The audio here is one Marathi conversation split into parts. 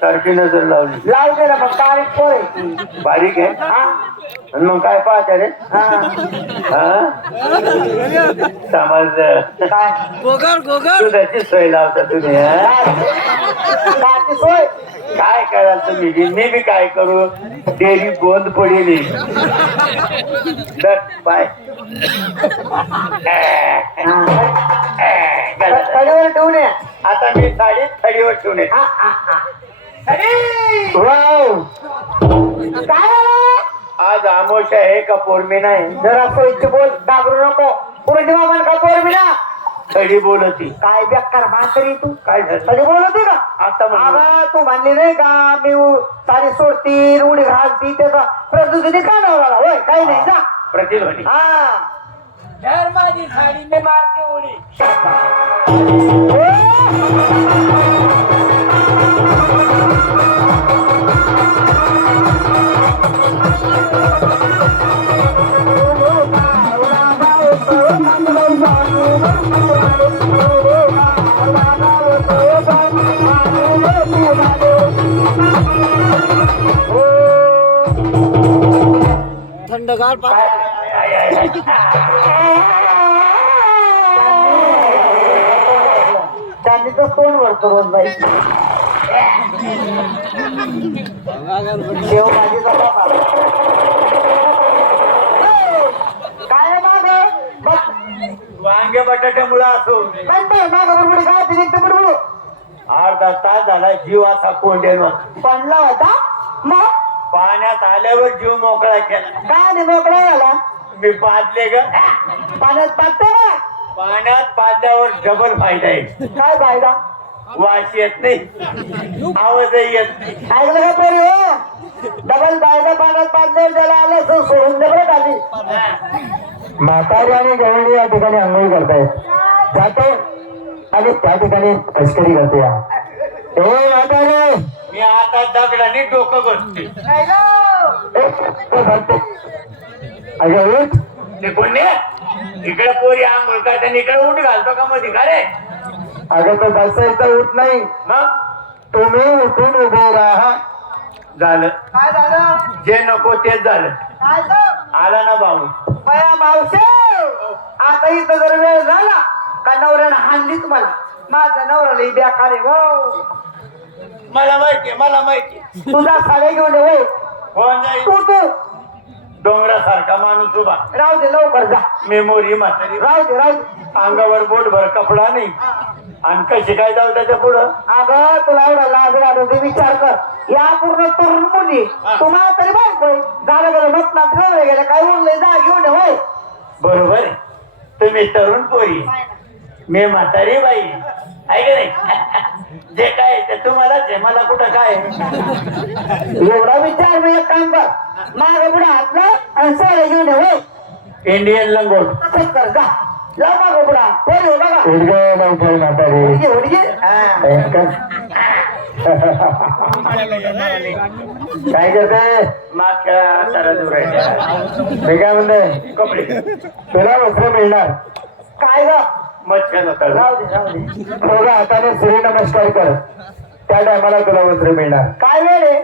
सारखी नजर लावली. लावू दे ना मग तारीख पोर आहे? बारीक आहे. हा? आणि मग काय पाहता रे? हा. हा? समज काय? दुधाची सोय लावता तुम्ही हा? काय? सोय? काय कराल तुम्ही? बी? मी बी काय करू? डेरी बंद पडेली. तर बाय कडेवर ठेवून ये. आता मी साडी थडीवर ठेवून येतो. हा, हा, हा. काय? आज आमोश आहे का पौर्णिमा नाही? जरा सोयीची बोल घाबरू नको. पौर्णिमा म्हण का पौर्णिमा थडी बोलती. काय बेकार म्हातारी तू? काय कधी बोलत होती का आता. अगं तू म्हणली नाही का मी उ- साडी सोडती उडी घालती त्याचा प्रदूषणी का नवरा होय काही नाही ना प्रतिध्वनी. हा. माझी साडी मी मारते उडी. आय. चांदीचं तोंड वरतो रोज बाई? काय माग? बघ वांगे बटाट्यामुळे असो. म्हणते माग बडबडी काय तिने ते बडबडू अर्धा तास झाला जीव असा कोंडेलो पडला होता. मग? पाण्यात आल्यावर जीव मोकळा केला. काय नाही मोकळा झाला. मी पाजले ग. पाण्यात पाहते ना पाण्यात पाजल्यावर डबल फायदा आहे. काय फायदा? वास येत नाही. आवाजही येत नाही. ऐकलं का पोरी हो? डबल फायदा पाण्यात पाजल्यावर त्याला आलं असं सोडून दे बरं खाली. म्हातारी आणि गवळणी या ठिकाणी आंघोळ करतायत. जातो. आणि त्या ठिकाणी तस्करी करते या. ए म्हातारे. आता दगडाने डोकं बसते ते कोण? इकडे पोरी आंघोळ करते आणि इकडे उठ घालतो का मध्ये का रे? अगं तो बसायचं उठ नाही. मग? तुम्ही उठून उभे राहा. झालं. काय झालं? जे नको तेच झालं. काय आला ना भाऊ. बया मावशे आता इथं जर वेळ झाला का नवऱ्यानं हाणली तुम्हाला? माझा नवरा लई बेकार आहे हो. मला माहितीये मला माहिती तुझा साडे घेऊन ये होय. कोण जाईल? तू तू. डोंगरासारखा माणूस उभा. राहू दे लवकर जा. मेमोरी म्हातारी. राहू दे राहू दे. अंगावर बोटभर कपडा नाही. आणि कशी काय जाऊ त्याच्या पुढं? अगं तुला एवढा लाज वाटतो विचार कर. या पूर्ण तरुण मुली. तुम्हाला तरी बायको आहे. झालं गेलं मटणात गवळे गेलं काय उरले जा घेऊन ये होय. बरोबर आहे. तुम्ही तरुण पोरी. मी म्हातारी बाई. आहे का नाही? जे काय ते तुम्हालाच आहे मला कुठं काय? एवढा विचार मी एक काम कर. माग पुढे हातला आणि साडे घेऊन होय? इंडियन लंगोट तसंच कर जा. माग पुढा. होय हो बघा हुडगे, हुडगे. काय करते? मागच्या मी काय म्हणते कपडे. तुला वस्त्र मिळणार. काय ग? मच्छर होता राहू दे राहू दे. थोडा हाताने सूर्यनमस्कार कर. त्या टायमाला तुला वस्त्र मिळणार. काय वेळ आहे?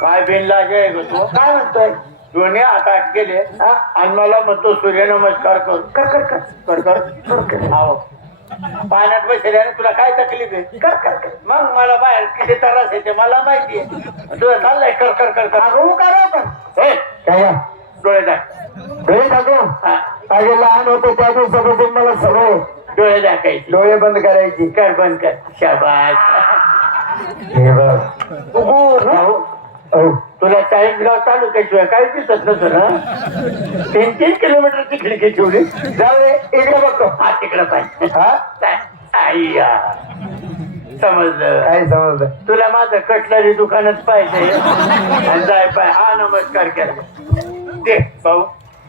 काय बिन लागे ग तू? काय म्हणतोय? दोन्ही आत हा? आणि मला म्हणतो सूर्यनमस्कार कर. कर कर कर. कर कर. कर कर. आहो पाण्यात बसल्याने तुला काय तकलीफ आहे? कर कर कर. मग मला बाहेर किती त्रास येते मला माहिती आहे. तुला चाललंय कर कर कर कर. हे, काय? डोळे डोळे टाकू हा, लहान होते त्या दिवसापासून मला सवय डोळे दाखायचे डोळे बंद करायची. कर बंद कर. शाबास. हे बघ. भाऊ, औ, तुला चाळीसगाव तालुक्याशिवाय काय दिसत ना तीन तीन किलोमीटरची खिडकी ठेवली जाऊ दे इकडे बघतो हा तिकडं पाहिजे हा? समजलं. काय समजलं? तुला माझं कटलरी दुकानच पाहिजे आणि जाय पाय. हा नमस्कार केला. दे भाऊ.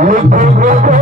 जमुना के